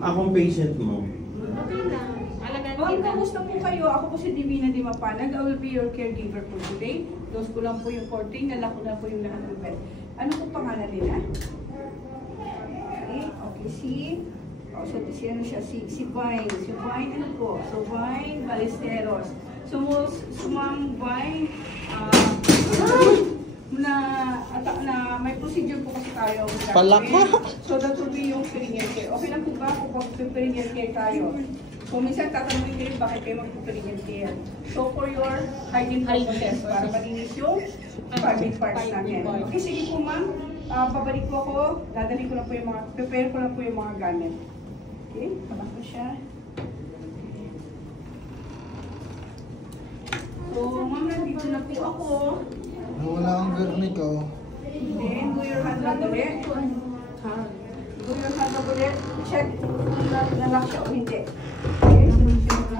akong patient mo. Okay lang. Alagaan Ma'am, kita. kamusta po kayo? Ako po si Divina Di Mapanag. I will be your caregiver for today. Close ko lang po yung 14, nala ko na po yung lahat ng bed. Ano po pangalan nila? Okay, si... Oh, so, si ano siya? Si Vine. Si Vine, ano po? So, Vine Ballesteros. So, Ma'am Vine, na may procedure po kasi tayo. Palaka! So, that will be yung perineal care. Okay lang po ba kung pag-perineal care tayo? So, minsan tatanungin kayo bakit kayo mag-perineal care. So, for your hygiene purposes, para malinis yung private parts namin. Okay, sige po ma'am. Pabalik po ako. Dadali ko lang po yung mga, prepare ko lang po yung mga gamit. Okay, tabak ko siya. So, ma'am, nandito na po ako. Wala akong garnic oh. Then, do your hand lang ulit. Do your hand lang ulit. Check kung nalock siya o hindi. Okay, so,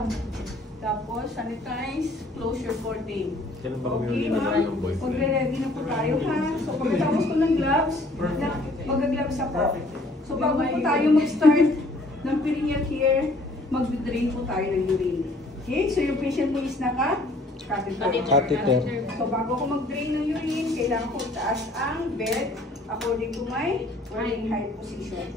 tapos, sanitize, close your curtain. Okay, ma'am. Magre-ready na po tayo, ha? So, pagkatapos ko ng gloves, mag-gloves ako. So, bago po tayo mag-start ng perineal care, mag-drain po tayo ng urine. Okay, so yung patient mo is Catheter. So, bago ko mag-drain ng urine, kailangan ko itaas ang bed according to my running height position.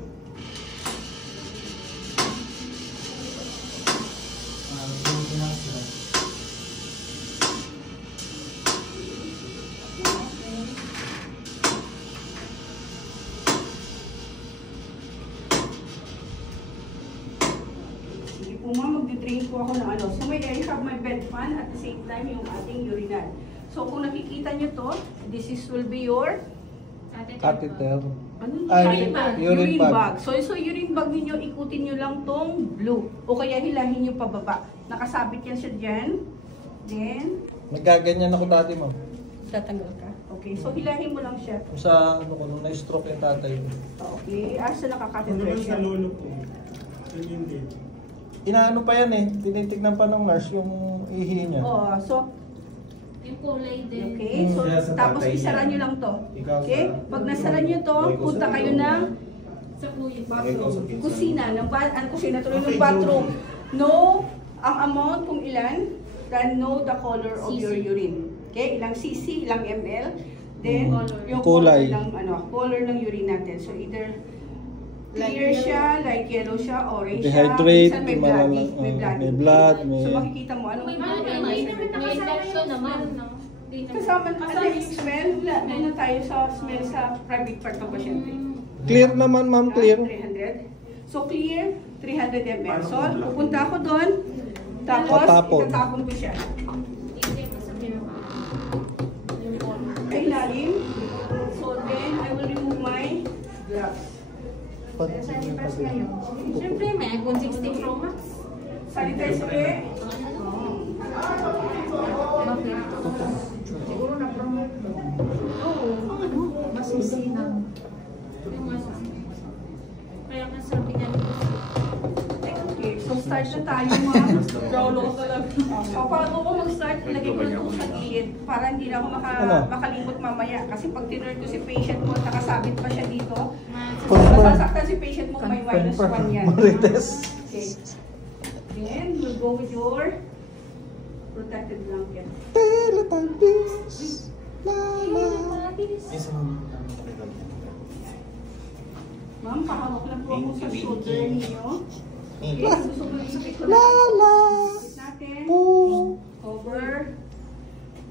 Sige po ma'am, mag-drain po ako ng ano. So, I have my bed fan at the same time yung ating urinal. So, kung nakikita nyo to, this will be your Catheter. ano? Ay, urine bag. So, urine bag ninyo, ikutin nyo lang tong blue. O kaya hilahin nyo pababa. Nakasabit yan siya dyan. Then, Nagkaganyan ako dati, ma'am. tatanggal ka. Okay, so hilahin mo lang siya. Kung sa, ano ko, nung na-stroke yung tatay ko. Okay, asa Kung nakakatheter naman siya. sa lolo ko, yun din. Inaano pa yan eh. Tinitignan pa ng nurse yung ihi niya. Oh, so, Yung kulay din. okay, so Kaya sa tapos tatay isara niya. nyo lang to. Ikaw sa- Okay, pag nasara nyo to, Ikaw sa punta kayo ikaw. ng Sa kuya. Ikaw sa pinsan. kusina, kusina tuloy Okay, ng bathroom. Know ang amount kung ilan, then know the color of your urine. Okay, ilang cc, ilang ml, then yung Kulay. color ng urine natin. So either clear siya, like yellow siya, orange Dehydrate, siya, minsan may malala- bloody, may bloody. may blood, may- So makikita mo anong May infection naman. No? kasama yung smell, wala na tayo sa smell sa private part ng pasyente. Clear naman, ma'am, clear. 300. So clear, 300 ml. So pupunta ako doon, tapos Tatapon. itatapon ko siya. Ay lalim. So then, I will remove my gloves. Sanitize ngayon. Siyempre, may iPhone 16 Pro Max. Sanitize ulit. Siguro na-promote mo. Oo. Mas isinang. Kaya nga sabi niya, Okay, so start na tayo ma'am. Rolo ko talaga. So, bago ko mag-start, ilagay ko lang ito sa gilid para hindi na ako makalimot mamaya. Kasi pag tinurn ko si patient mo, nakasabit pa siya dito. Masasaktan si patient mo, may -1 yan. Marites. Okay. Then, we'll go with your protected blanket. Teletubbies. La la. Ma'am, pahawak lang po ako sa shoulder ninyo. Okay, susunod ipit ko La la. Ipit natin. Po. Cover.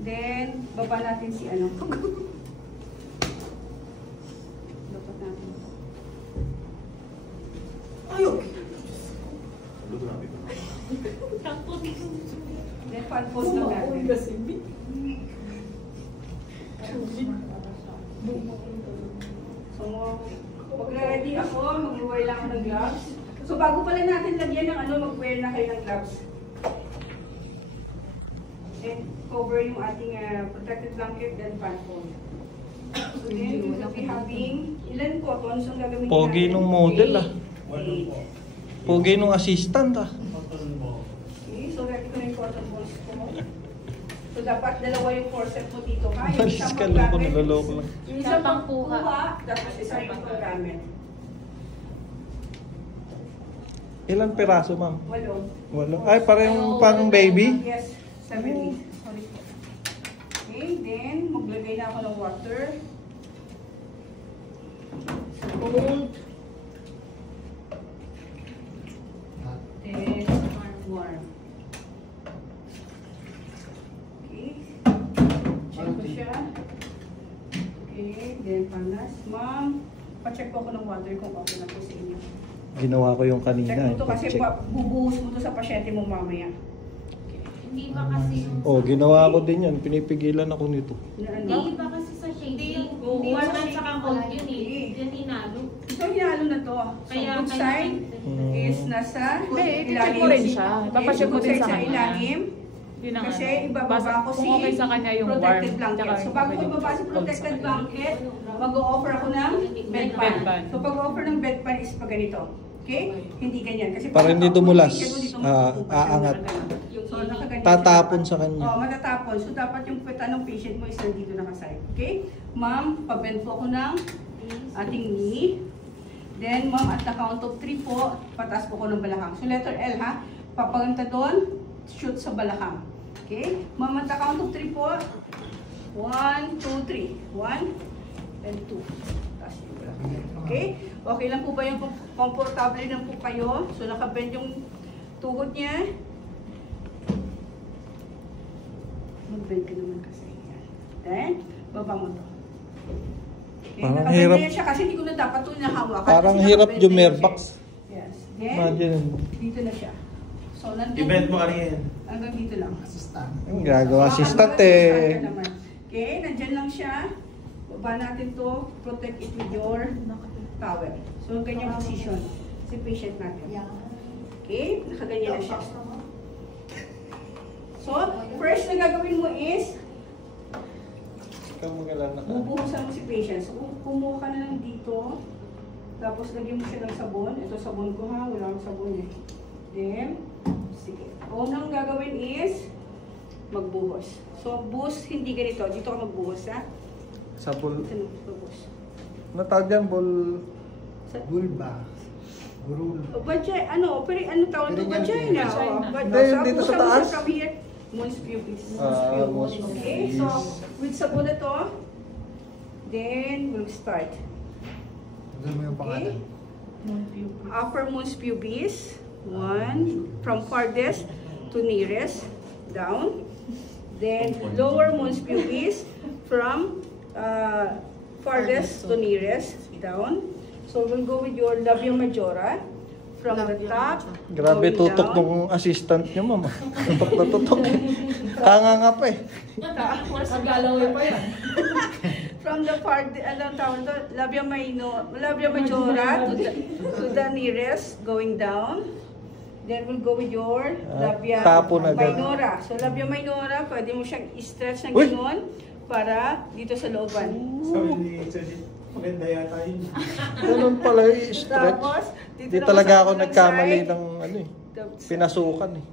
Then, baba natin si ano. Dapat natin. Ayok! Then, fan post lang natin. So, mag-ready ako, mag-wear lang ako ng gloves. So, bago pala natin lagyan ng ano, mag-wear na kayo ng gloves. And cover yung ating protected blanket, then fan fold. So, then, we will be having ilan cottons ang gagamitin natin? Pogi nung model ah. 8. Pogi nung assistant ah. Okay, so ready ko na yung cotton balls ko. So, dapat dalawa yung corset mo dito. Ha? Yung Malis isang ka, paggamit, naloloko lang. yung isang pangkuha, tapos isa yung paggamit. Ilan peraso, ma'am? 8. Walo. Ay, parang baby? Yes, 7, 8. Sorry. Okay, then maglagay na ako ng water. Cold. Then warm. Okay. Check ko siya. Okay, then panas. Ma'am, pa-check po ako ng water kung okay na po sa inyo. Ginawa ko yung kanina. Check mo to kasi Check. bubuhos mo to sa pasyente mo mamaya. Hindi ba kasi yung... Oh, ginawa ko din yan. Pinipigilan ako nito. Na ano? Hindi ba kasi sa shading? Oo, Warm sa at shade saka cold yun eh. Yan hinalo. So, hinalo na to. So, Kaya good side is nasa Hindi, i-check mo rin siya. Papacheck mo Good din side sa kanya. ilalim. Yun ang Kasi ano. ibababa ko si Kung okay sa kanya yung warm. protected blanket. tsaka So, yung bago ko pwedeng ibaba si cold sa protected kanya. blanket, mag-o-offer ako ng bed pan. Bed pan. So, pag-offer ng bed pan is pag ganito. Okay? Hindi ganyan. Kasi Para pag hindi ako, dumulas. dito dito Ah, mapupunta siya, aangat. nakaganyan. So, nakaganyan Tatapon siya. sa kanya. Oo, matatapon. So, dapat yung puweta ng patient mo is nandito nakaside. Okay? Ma'am, pabend po ako ng ating knee. Then, ma'am, at the count of 3 po, pataas po ko ng balakang. So, letter L ha. Papaganta doon, shoot sa balakang. Okay? Ma'am, at the count of 3 po. 1, 2, 3. 1 and 2. Taas yung balakang. Okay? Okay lang po ba yung comfortable lang po kayo? So, nakabend yung tuhod niya. Mag-bend ka naman kasi. Yan. Then, baba mo to. Okay, Parang nakabend hirap. na yan siya kasi hindi ko na dapat ito nahawakan. Parang kasi hirap nakabend na yan jumerbak. siya. Yes. Then, Imagine. dito na siya. So, nandun. Event mo Ariel. Hanggang dito lang. Yung gagawa So, assistant hanggang eh. assistant ka naman. Okay, nandyan lang siya. Baba natin to. Protect it with your towel. So, ganyan position. Si patient natin. Okay, nakaganyan na siya. So, first na gagawin mo is, Ikaw magalang na ka. bubuhusan mo si patient. So, kumuha ka na lang dito. Tapos, lagyan mo siya ng sabon. Ito sabon ko ha, wala akong sabon eh. Then, sige. Unang gagawin is, magbuhos. So, buhos, hindi ganito. Dito ka magbuhos ha. Sa bul... Ito na, magbuhos. Natawag dyan, bul... Bulba. Gurul. Vagina, ano, pero ano tawag ito? Vagina. Hindi, dito sa taas. From here, Mons pubis. Ah, mons Okay, pubis. so, with sabon na to, then, we'll start. Doon mo yung pangalan. Upper mons pubis, 1, from farthest to nearest, down. Then, lower mons pubis, from farthest to nearest, down. So, we'll go with your labia majora, from the top, Grabe going tutok down. nung assistant niyo, mama. Tutok na tutok eh. Kanga nga pa eh. Maglalaway pa yan. From the part, anong tawag ito? Labia majora to the nearest, going down. Then we'll go with your labia tapo na agad. minora. So labia minora, pwede mo siyang i-stretch ng Uy! gano'n para dito sa looban. Sabi ni Sajid, maganda yata yun. Ganun pala yung stretch. Tapos, Di naman talaga sa ako kabilang nagkamali side, ng ano eh. the- Pinasukan eh.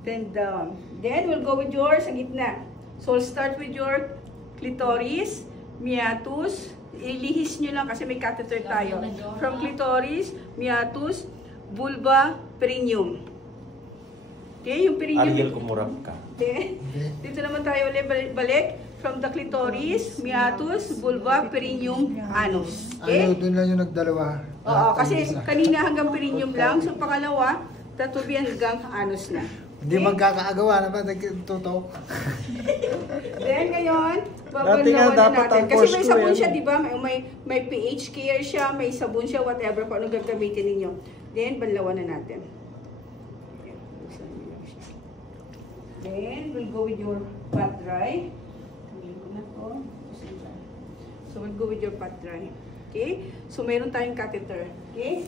Then down. Then we'll go with your sa gitna. So we'll start with your clitoris, meatus. Ilihis nyo lang kasi may catheter tayo. From clitoris, meatus, vulva, perineum. Okay, yung perineum. Ariel, kumurap ka. Okay. Dito naman tayo ulit balik. From the clitoris, meatus, vulva, perineum, anus. Okay? Ano, doon lang yung nagdalawa. Oo, Lahat kasi tayo isa. kanina hanggang perineum lang. So pangalawa, tatubi hanggang anus na. Hindi magkakaagawa naman, nagtutok. Then ngayon, Dati nga babanlawan na dapat natin. ang Kasi course may ko sabon yan. siya, di ba? May pH care siya, may sabon siya, whatever kung anong gagamitin ninyo. Then, banlawan na natin. Ayan, buksan niyo lang siya. Then, we'll go with your pat dry. Tingnan ko na to. Buksan dyan. So, we'll go with your pat dry. Okay? So, meron tayong catheter. Okay?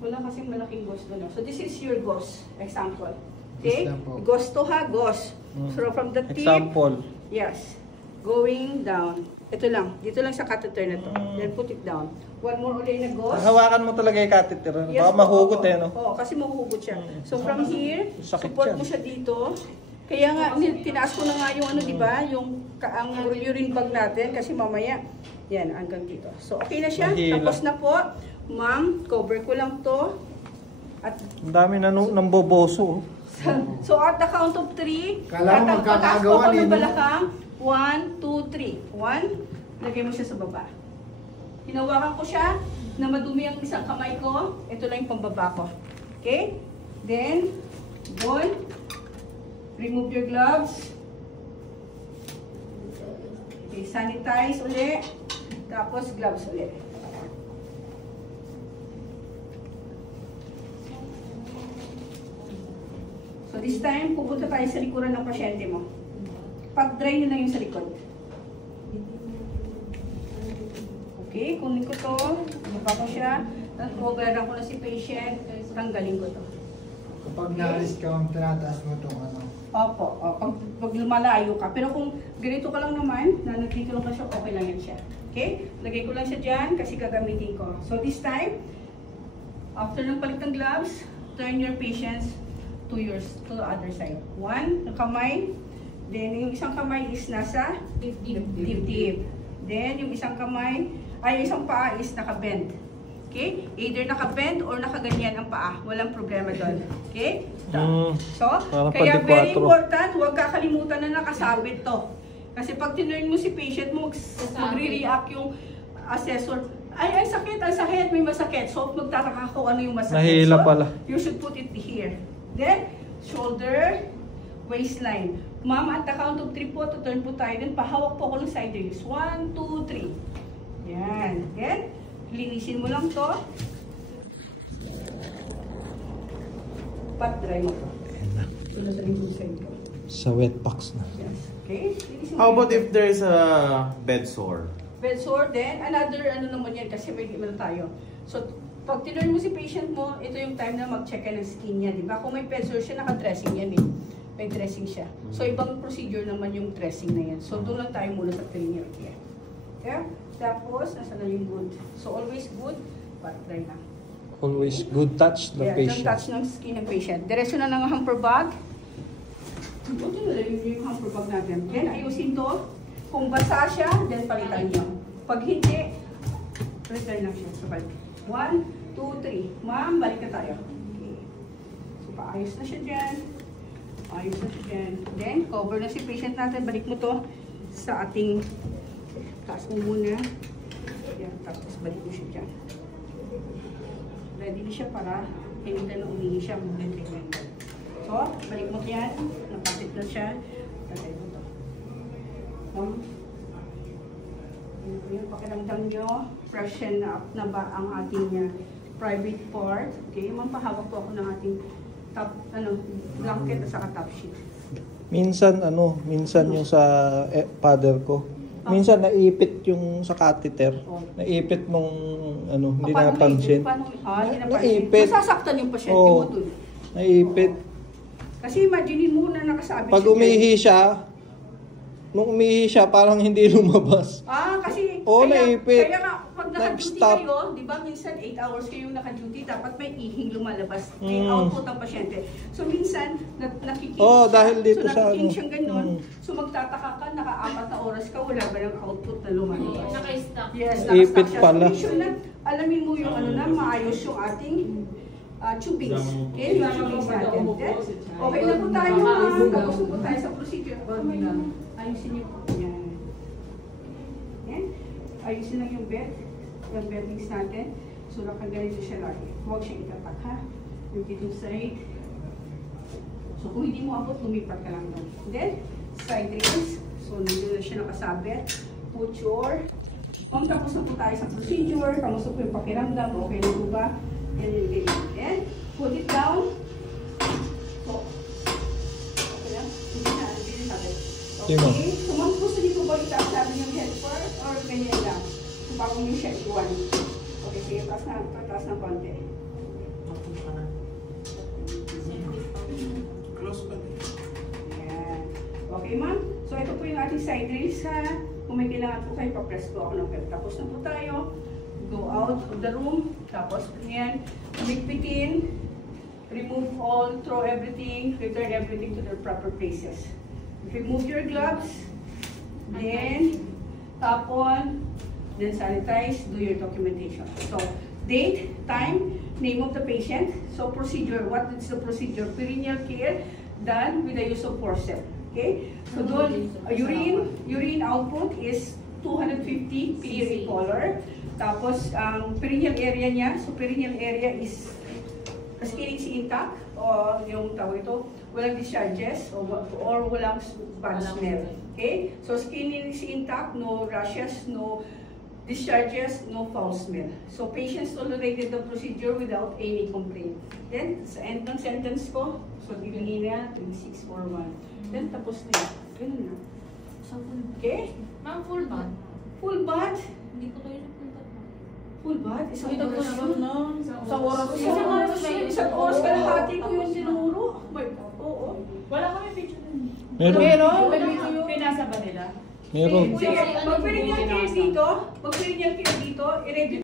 Wala kasing malaking gauze doon. So, this is your gauze. Example. Okay? Gauze lang po. Gauze to ha, gauze. So, from the tip, Example. yes, going down. Ito lang. Dito lang sa catheter na to. Then put it down. One more ulit na gauze. Hawakan mo talaga yung catheter. Baka po, mahugot oo. eh, no? Oo, kasi mahuhugot siya. So from here, Sakit support yan. mo siya dito. Kaya nga, tinaas ko na nga yung ano, di ba? Yung ang urine bag natin kasi mamaya, yan, hanggang dito. So okay na siya. Mahila. Tapos na po. Ma'am, cover ko lang to. At Ang dami na nang boboso. so at the count of 3, Kala mo tataas ko magkakagawa ako ng din, no? balakang. 1, 2, 3. 1, lagay mo siya sa baba. Hinawakan ko siya na madumi ang isang kamay ko. Ito lang yung pambaba ko. Okay? Then, 1, remove your gloves. Okay, sanitize ulit. Tapos gloves ulit. So this time, pupunta tayo sa likuran ng pasyente mo. Pag-dry nyo na yung sa likod. Okay, kunin ko to. Baba ko siya. Coveran ko na si patient. Tanggalin ko to. Kapag naalis ka, tinataas mo itong ano. Opo, pag lumalayo ka. Pero kung ganito ka lang naman, na nandito lang ka siya, okay lang yan siya. Okay? Lagay ko lang siya dyan kasi gagamitin ko. So this time, after ng palit ng gloves, turn your patients to the other side. One, yung kamay. Then yung isang kamay is nasa dibdib. Then yung isang kamay, isang paa is nakabend. Okay? Either nakabend or nakaganyan ang paa. Walang problema doon. Okay? So, kaya very important, huwag kakalimutan na nakasabit to. Kasi pag tinurn mo si patient mo, magre-react yung assessor. Ay, sakit, may masakit. So, magtataka ko ano yung masakit. Nahihila So, pala. you should put it here. Then, shoulder, waistline. Ma'am, at the count of 3 po, turn po tayo. Then, pahawak po ako ng side rails. 1, 2, 3. Yan. Then, linisin mo lang to. Pat-dry mo to. Sunod-dry mo sa ito. Sa wet packs na. Yes. Okay? Linisin mo How yan. about if there's a bed sore? Bed sore, then another naman yan kasi may ano tayo. So, pag tinurn mo si patient mo, ito yung time na mag-check ka ng skin niya, di ba? Kung may bed sore siya, naka-dressing yan eh. May dressing siya. So, ibang procedure naman yung dressing na yan. So, doon lang tayo muna sa cranial care. Okay? Tapos, nasa na yung good. So, always good, but try na. Always good touch the Yeah, patient. don't touch ng skin ng patient. Diretso na ng hamper bag. Buti na lang yung hamper bag natin. Then, ayusin to. Kung basa siya, then palitan nyo. Pag hindi, return lang siya sa balik. 1, 2, 3. Ma'am, balik na tayo. Okay. So, paayos na siya dyan. Ayos na siya dyan. Then, cover na si patient natin. Balik mo to sa ating taas mo muna. Yan, tapos balik mo siya dyan. Ready na siya para hindi na umihi siya muna treatment. So, balik mo yan. Napapit na siya. Tagay mo to. Yung pakiramdam nyo, freshen up na ba ang ating private part. Okay, mampahawak po ako ng ating top, blanket at saka top sheet. Minsan yung sa father ko. Minsan naipit yung sa catheter. Naipit nung hindi napansin. Naipit. Masasaktan yung pasyente Oo. mo dun. Naipit. Kasi imagine mo na nakasabi Pag umihi siya, nung umihi siya, parang hindi lumabas. Kasi Oo, naipit. Kaya nga, pag naka-duty Nag-stop. kayo, di ba minsan 8 hours kayong naka-duty, dapat may ihing lumalabas. May Mm. output ang pasyente. So minsan, nakikinig Oo, siya. dahil dito so, sa nakikinig ano. siyang ganun. Mm. So magtataka ka, naka-4 na oras ka, wala ba ng output na lumalabas? Naka-stop. Yes, Ipit naka-stop siya. pala. So make sure na alamin mo yung maayos yung ating tubings. Okay, yung tubings natin. Then, okay na po tayo, ma'am. Tapos na po tayo sa procedure. Ayusin niyo po. Yan. Yan. Ayusin lang yung bed. Yung beddings natin. So, nakaganito siya lagi. Huwag siyang itapak, ha? Yung dito side. So, kung hindi mo abot, lumipat ka lang doon. Then, side rails. So, nandun na siya nakasabit. Put your... Tapos na po tayo sa procedure. Kamusta po yung pakiramdam? Okay na po ba? And then, ganyan. Then, put it down. So, okay na? Hindi na. Hindi na sabi. Sige, ma'am. Okay. So, ma'am, gusto niyo po ba itaas natin yung head part or ganyan lang? So, bago yung shed one. Okay, sige. Taas na konti. Close pa din. Ayan. Okay, ma'am. So, ito po yung ating side rails, ha? Kung may kailangan po kayo, pa-press po ako ng pep. Tapos na po tayo. Go out of the room. Tapos, ganyan. Ligpitin. Remove all, throw everything, return everything to their proper places. Remove your gloves. Then, tap on. Then sanitize, do your documentation. So, date, time, name of the patient. So procedure, what is the procedure? Perineal care done with the use of forceps. Okay? So doon, urine output is 250 clear in color. Tapos, ang perineal area niya, so perineal area is skinning si intact, o yung tawag ito, walang discharges, or walang bad smell. Okay? So skinning si intact, no rashes, no discharges, no foul smell. So patients tolerated the procedure without any complaint. Then, sa end ng sentence ko, so bibigyan niya 3641. Then tapos na yun. Ganun na. Okay? Ma'am, full bath. Full bath. Hindi ko kayo full bath. Full bath? Isang Ito po oras naman yun. no? Isang oras yun. Isang oras kalahati ko yung tinuro. Oo. Wala kami picture nun. Meron. Meron. Pinasa ba nila? Meron. Sige, mag-perineal care dito, i-review